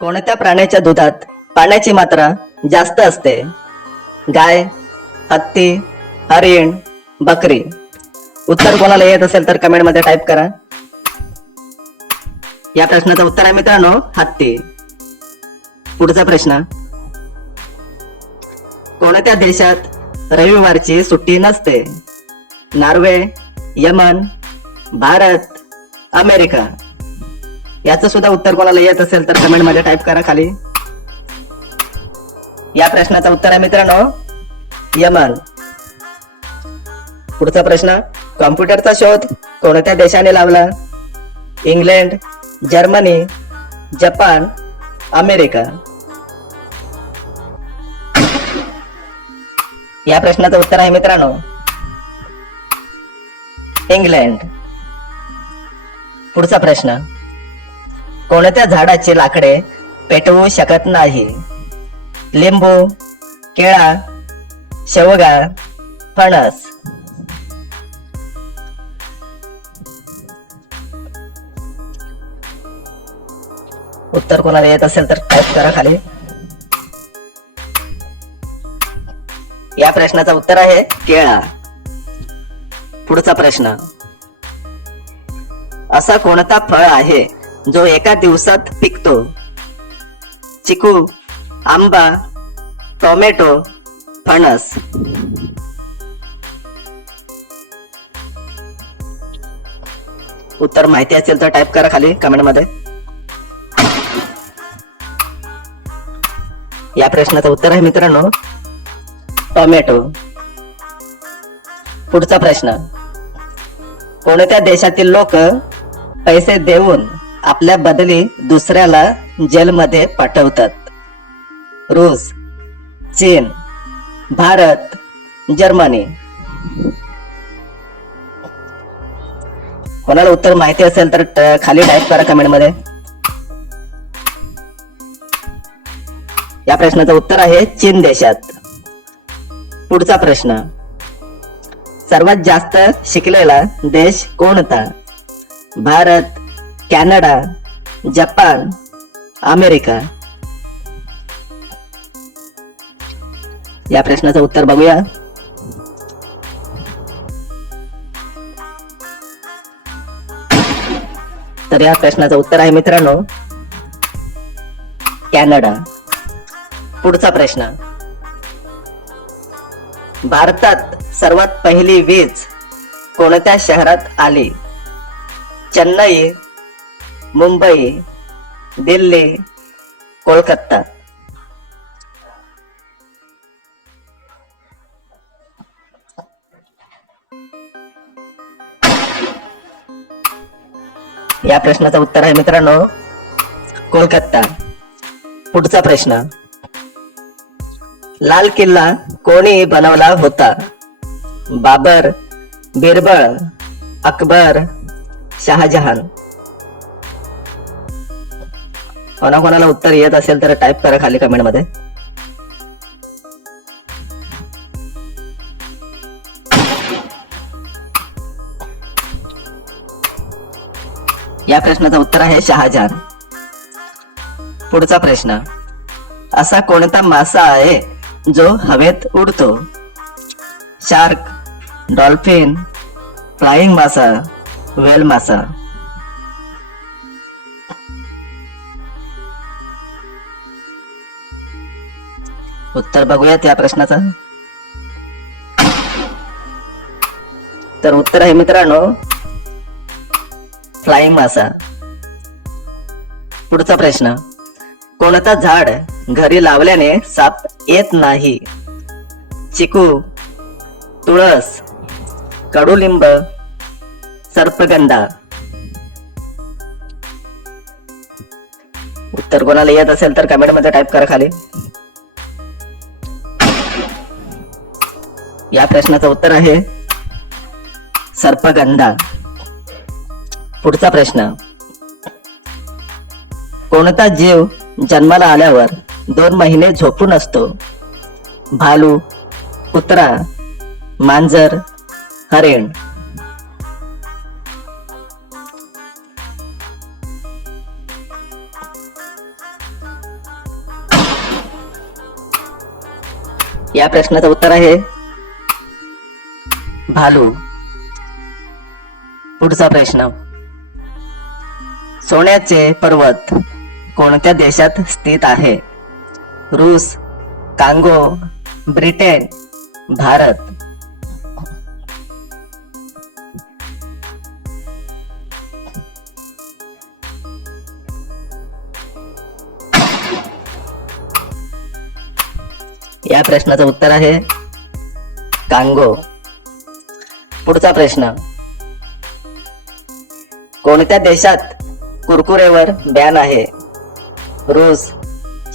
कोणत्या प्राण्याच्या दुधात पाण्याची मात्रा जास्त असते? गाय, हत्ती, हरिण, बकरी. उत्तर कोणाला येत असेल तर कमेंट मध्ये टाईप करा. या प्रश्नाचं उत्तर आहे मित्रांनो हत्ती. पुढचा प्रश्न, कोणत्या देशात रविवारची सुट्टी नसते? Norway, Yaman, Bharat, America. याचं सुद्धा उत्तर कोणाला येत असेल तर कमेंट मध्ये टाईप करा खाली. या प्रश्नाचं उत्तर आहे मित्रांनो यमन. पुढचा प्रश्न, कॉम्प्युटरचा शोध कोणत्या देशाने लावला? England, Germany, Japan, America. या प्रश्नाचं उत्तर आहे मित्रांनो इंग्लंड. पुढचा प्रश्न, कोणत्या झाडाचे लाकडे पेटवू शकत नाही? लिंबू, केळा, शेवगा, फणस. उत्तर कोणाला येत असेल तर टाईप करा खाली. या प्रश्नाचं उत्तर आहे केळा. पुढचा प्रश्न, असा कोणता फळ आहे जो एका दिवसात पिकतो? चिकू, आंबा, टोमॅटो, फणस. उत्तर माहिती असेल तर टाईप करा खाली कमेंट मध्ये. या प्रश्नाचं उत्तर आहे मित्रांनो टोमॅटो. पुढचा प्रश्न, कोणत्या देशातील लोक पैसे देऊन आपल्या बदली दुसऱ्याला जेलमध्ये पाठवतात? रूस, चीन, भारत, जर्मनी. कोणाला उत्तर माहिती असेल तर खाली टाईप करा कमेंट मध्ये. या प्रश्नाचं उत्तर आहे चीन देशात. पुढचा प्रश्न, सर्वात जास्त शिकलेला देश कोणता? Bharat, Canada, Japan, America. या प्रश्नाचं उत्तर बघूया. तर या प्रश्नाचं उत्तर आहे मित्रांनो कॅनडा. पुढचा प्रश्न, भारतात सर्वात पहिली वीज कोणत्या शहरात आली? चेन्नई, मुंबई, दिल्ली, कोलकाता. या प्रश्नाचं उत्तर आहे मित्रांनो कोलकाता. पुढचा प्रश्न, लाल किल्ला कोणी बनवला होता? बाबर, बिरबळ, अकबर, शहाजहान. कोणाकोणाला उत्तर येत असेल तर टाईप करा खाली कमेंट मध्ये. या प्रश्नाचं उत्तर आहे शहाजहान. पुढचा प्रश्न, असा कोणता मासा आहे जो हवेत उडतो? शार्क, डॉल्फिन, फ्लाइंग मासा, व्हेल मासा. उत्तर बघूयात या प्रश्नाचं. तर उत्तर आहे मित्रांनो फ्लाइंग मासा. पुढचा प्रश्न, कोणता झाड घरी लावल्याने साप येत नाही? चिकू, तुळस, कडुलिंब, सर्पगंधा. उत्तर कोणाला येत असेल तर कमेंट मध्ये टाईप करा खाली. या प्रश्नाचं उत्तर आहे सर्पगंधा. पुढचा प्रश्न, कोणता जीव जन्माला आल्यावर 2 महिने झोपून असतो? भालू, कुत्रा, मांजर, हरिण. या प्रश्नाचं उत्तर आहे भालू. पुढचा प्रश्न, सोन्याचे पर्वत कोणत्या देशात स्थित आहे? रूस, कांगो, ब्रिटन, भारत. या प्रश्नाचं उत्तर आहे कांगो. पुढचा प्रश्न, कोणत्या देशात कुरकुरेवर बॅन आहे? रूस,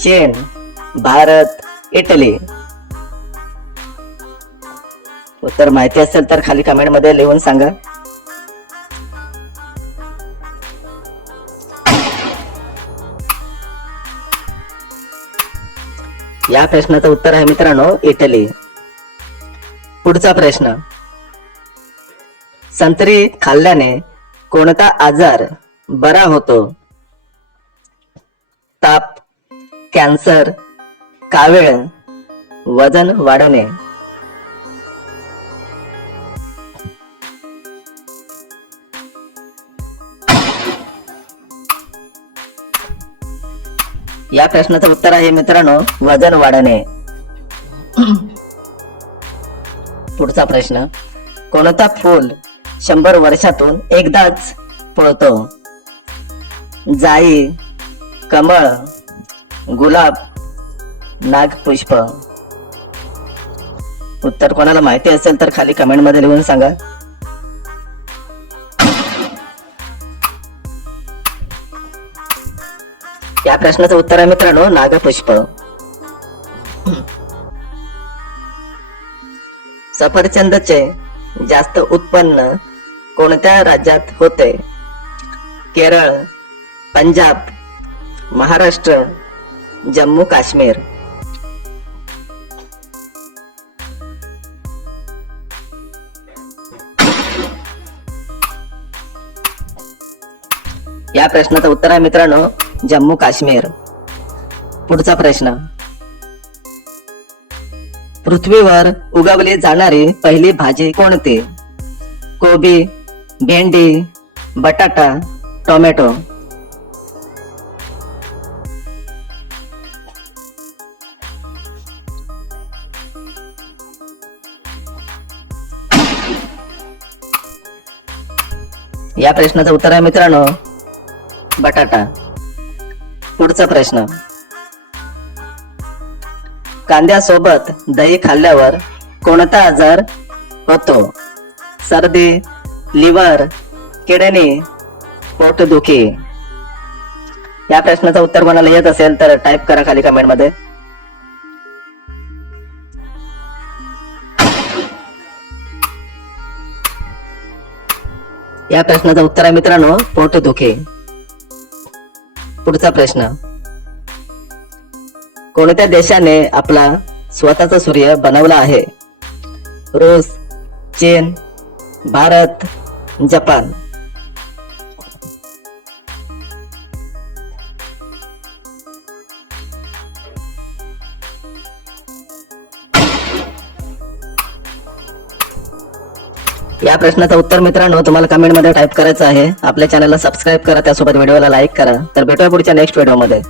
चीन, भारत, इटली. उत्तर माहिती असेल तर खाली कमेंट मध्ये लिहून सांगा. या प्रश्नाचं उत्तर आहे मित्रांनो इटली. पुढचा प्रश्न, संत्री खाल्ल्याने कोणता आजार बरा होतो? ताप, कॅन्सर, कावीळ, वजन वाढवणे. या प्रश्नाचं उत्तर आहे मित्रांनो वजन वाढणे. पुढचा प्रश्न, कोणता फूल 100 वर्षातून एकदाच फुलतो? जाई, कमळ, गुलाब, नागपुष्प. उत्तर कोणाला माहिती असेल तर खाली कमेंट मध्ये लिहून सांगा. या प्रश्नाचं उत्तर आहे मित्रांनो नागपुष्प. सफरचंदचे जास्त उत्पन्न कोणत्या राज्यात होते? केरळ, पंजाब, महाराष्ट्र, जम्मू काश्मीर. या प्रश्नाचं उत्तर आहे मित्रांनो जम्मू काश्मीर. पुढचा प्रश्न, पृथ्वीवर उगवली जाणारी पहिली भाजी कोणती? कोबी, भेंडी, बटाटा, टोमॅटो. या प्रश्नाचं उत्तर आहे मित्रांनो बटाटा. पुढचा प्रश्न, कांद्यासोबत दही खाल्ल्यावर कोणता आजार होतो? सर्दी, लिव्हर, किडनी, पोटदुखी. या प्रश्नाचं उत्तर कोणाला येत असेल तर टाईप करा खाली कमेंट मध्ये. या प्रश्नाचं उत्तर आहे मित्रांनो पोटदुखी. पुढचा प्रश्न, कोणत्या देशाने आपला स्वतःचा सूर्य बनवला आहे? रूस, चीन, भारत, जपान. या प्रश्नाचं उत्तर मित्रांनो तुम्हाला कमेंट मध्ये टाईप करायचं आहे. आपल्या चॅनलला सबस्क्राईब करा, त्यासोबत व्हिडिओला लाईक करा. तर भेटूया पुढच्या नेक्स्ट व्हिडिओ मध्ये.